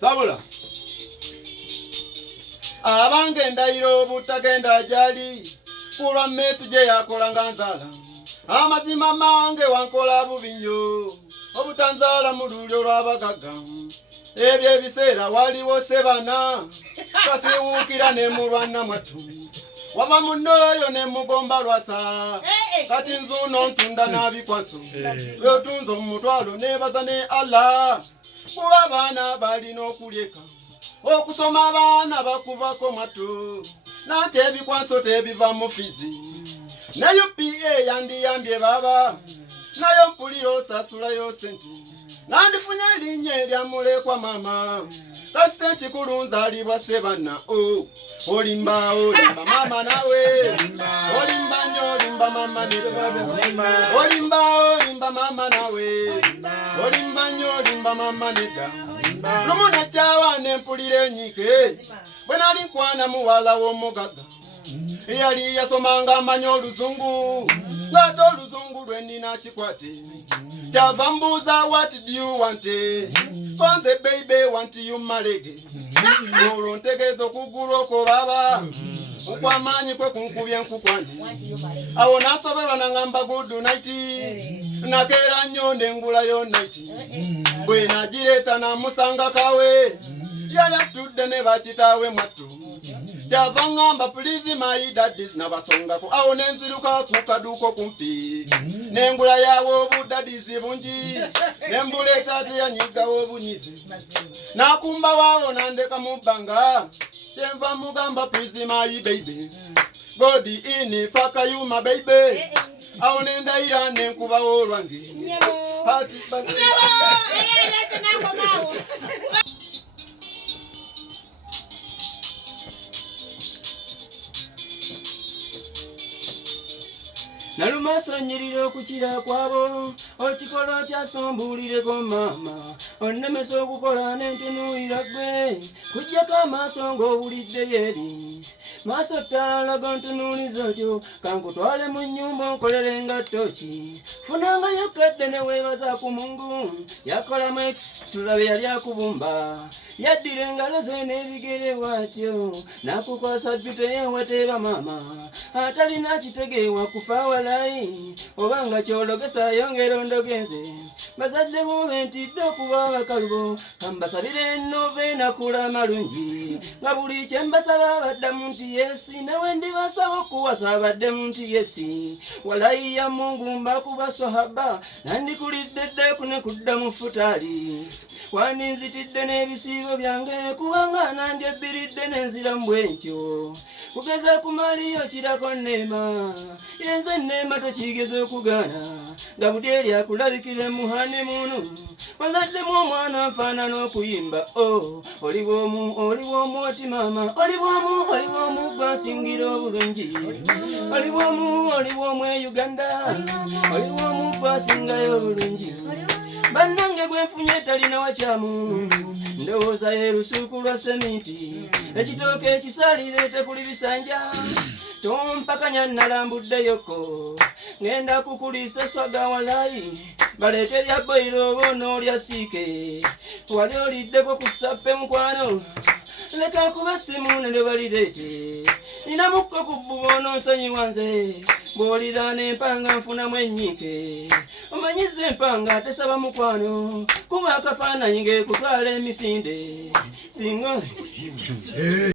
Sabula. Abange ndayiro obutagenda jali kulwa message yakola nganzala. Amazima mange wankola bubi nnyo obutanzala mu lulyo lw'abagaga. Ebyo ebiseera waliwo sebana kasiwukira ne mulwana mwatu. Wava munoyo ne mugomba lwasa kati nzuno ntunda nabikwaso lwetunza omutwalo nebaza ne Allah kuba abaana balina okulyeka okusoma abaana bakuvako mwatu nate ebikwaso tebiva mu fizi ne UPA yandiyambye baba nayo mpulira osasulayo sente nandifunye erinnya eryamulekwa mama kasite kikulunza alibwa sebana olimba mama nawe olimba nyo olimba mama ne olimba mama nawe olimba nyo olimba mama ne da lumuna chawa ne mpulira enyike bwe nali nkwana muwala w'omugaga yali yasomanga amanyi oluzungu ng'ate oluzungu lwe nina kikwate kyava mbuuza what do you want konze baby want you marege olwo ntegeeza okugulwa okwo baba okwamaanyi kwe kunkubye nkukwani awo nasoberwa nangamba good night nakeera nnyo nengulayo night bwe nagireeta namusanga kawe yali atudde ne bakitaawe mwattu kyava ngamba please my daddies nabasongako awo nenziruka ku kaduuko kumpi nengula yawo obudaddies bungi nembuleeta ate yanyigawo obunyizi nakumba waawo nandeka mu bbanga kyenva mugamba please my baby God in faka you my baby awo nendayira nenkubawo olwange hati basi Nalumaso nyiriro okukira kwabo okikola otyasombuulireko mama onnemesa okukola nentunuulira gwe kujjako amaaso ng'owulidde yeri maaso ttaalaga ntunuuliza otyo kankutwale mu nnyumba onkolere nga ttoki funangayo kadde ne weebaza ku Mungu yakolamu tulabe yali akubumba yaddira engalo ze n'ebigere bw'atyo nakukwasa ddute yeweteeba mama atalina kitegeewa kufa walayi obanga kyologesa yongera ondogenze bazadde bube ntidde okuba abakalubo kambasabire enove nakula malungi nga buli kyembasaba baddamu nti yesi newe ndibasaba okuwasa abaddemu nti yesi walayi ya Mungu mbakuba sohaba nandikulidde ddeku ne kudda mu futaali waninzitidde n'ebisiibo byange kubanga nandyebbiridde n'enziramu bwentyo kugeza kumaliyo kirako neema yenze neema tokigeze okugaana nga buli eri akulabikire muhane munu wazaddemu omwana afaanana okuyimba oli bwomu oti mama oli bwomu gwasingira obulungi oli bwomu e Uganda oli bwomu gwasingayo obulungi bannange gwenfunye talina wakyamu ndowooza ye lusuuku lwa seminti ekitooke ekisalire tekuli bisanja tompakanya nalambuddeyoko ngenda kukuliisa swaga walayi baleete lya boyiro oba onoolya siike wali oliddeko ku sappe mukwano leka kuba essimu ne balireete ninamukko ku bbuba onoonsonyiwa nze bw'oliraana empanga nfunamu ennyiike omanyiza empanga tesaba mukwano kuba akafaananyi geekutwala emisinde singa